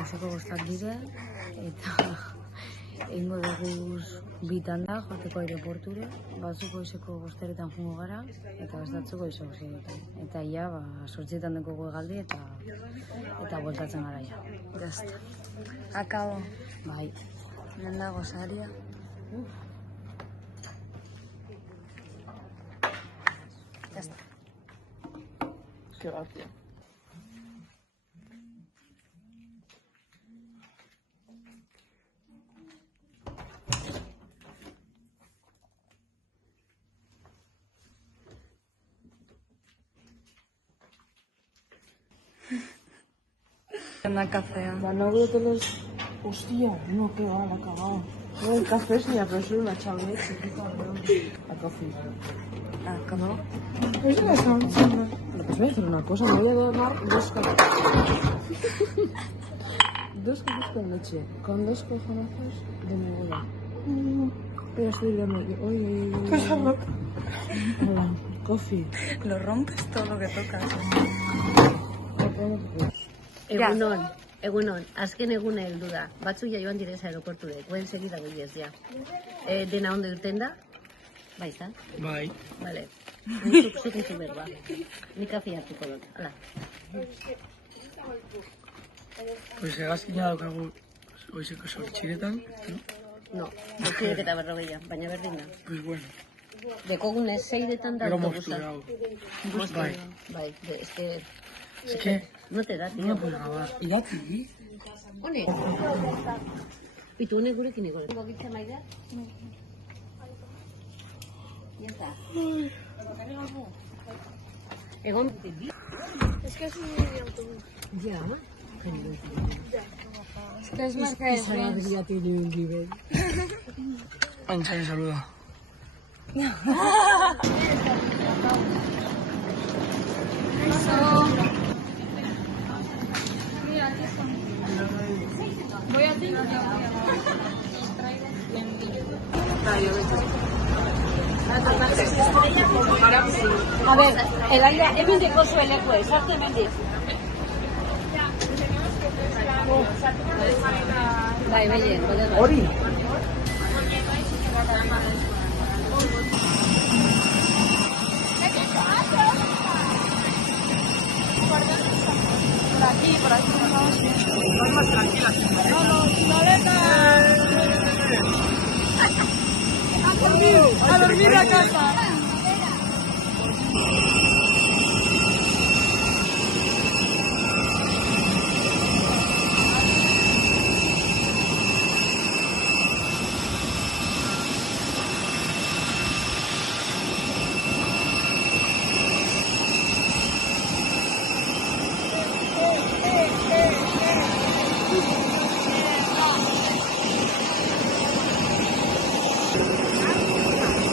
goizeko 5 dira, eta egingo dugu bitan da, joateko aireportura, batzuk goizeko 5 jungo gara, eta bastatzuko goizeko 6. Eta ia, 8 dekogu egaldi, eta bueltatzen gara ja. Jazta. Akabo. Bai. Hemen dago saria. Jazta. Qué gracia. Anda cafea. La novia de los... Hostia, no, qué va, la cagada. No, el café es ni a persona, una chavete. La café. Ah, ¿cómo? Eso la estaba diciendo. Pues voy a hacer una cosa, me voy a dar 2 cafés. 2 cafés con leche, con 2 cojonazos de mi abuela. Voy a subir de medio. Oye, por favor. Hola, coffee. Lo rompes todo lo que tocas. Egunon, azken egune heldu da. Batzu ja joan direz aeroporture, guen segida goiez ja. Dena ondo irten da? Bai, zan? Bai. Vale. Zuk zukentu berba. Nik kafe hartuko dut, hala. Pues hegazkina daukagu goizeko 8etan, no? No, 8 eta 40, baina berdin da. Pues bueno. Dekogune 6 da Gero autobusa. moztu dago. Bai, es que... Es que... No te da, No tío. me puedo grabar. Irati? Hone? Pitu honek gurekin egon. Gogitza maida? Ya está. Egon... Es que es un autobús. Ya. Es que es marca de Friends. tiene un nivel. Ancha, saluda. Voy a ti. A ver, el aire, hemen deko zueleko, esarte hemen dik. Bai, behien, Hori! Por aquí nos vamos bien. Vamos, a dormir a casa.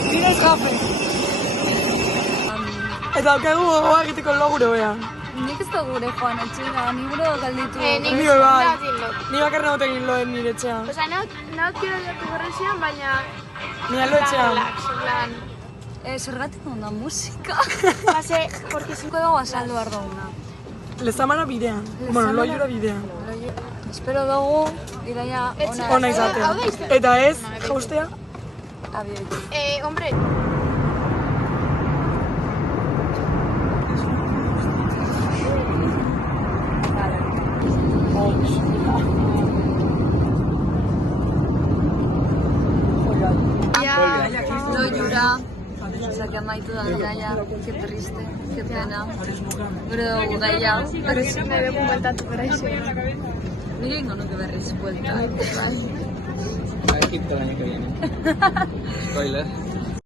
Mira el café. Eta aukagu gogoa egiteko loguro behan. Nik ez da gure joan etxera, ni gure galditu. Ni bai. Ni bakarra noten hilo en nire etxean. O sea, no quiero ir a tu corresión, baina... Ni alo etxean. Relax, en plan... Zergatik onda musika. Pase, porque si... Zuko dago azaldu behar duguna. Lezamara bidean. Bueno, loiura bidean. Espero dugu, idaia Ona izatea. Eta ez, jaustea. Abioi. Hombre... Loiura. Osea, que amaitu da gaia, que triste, que pena. Gure dugu gaia. Pero si me veo bueltatu corresión. Nire ingo nuke berriz buelta. A Egipto el año que viene. Spoiler.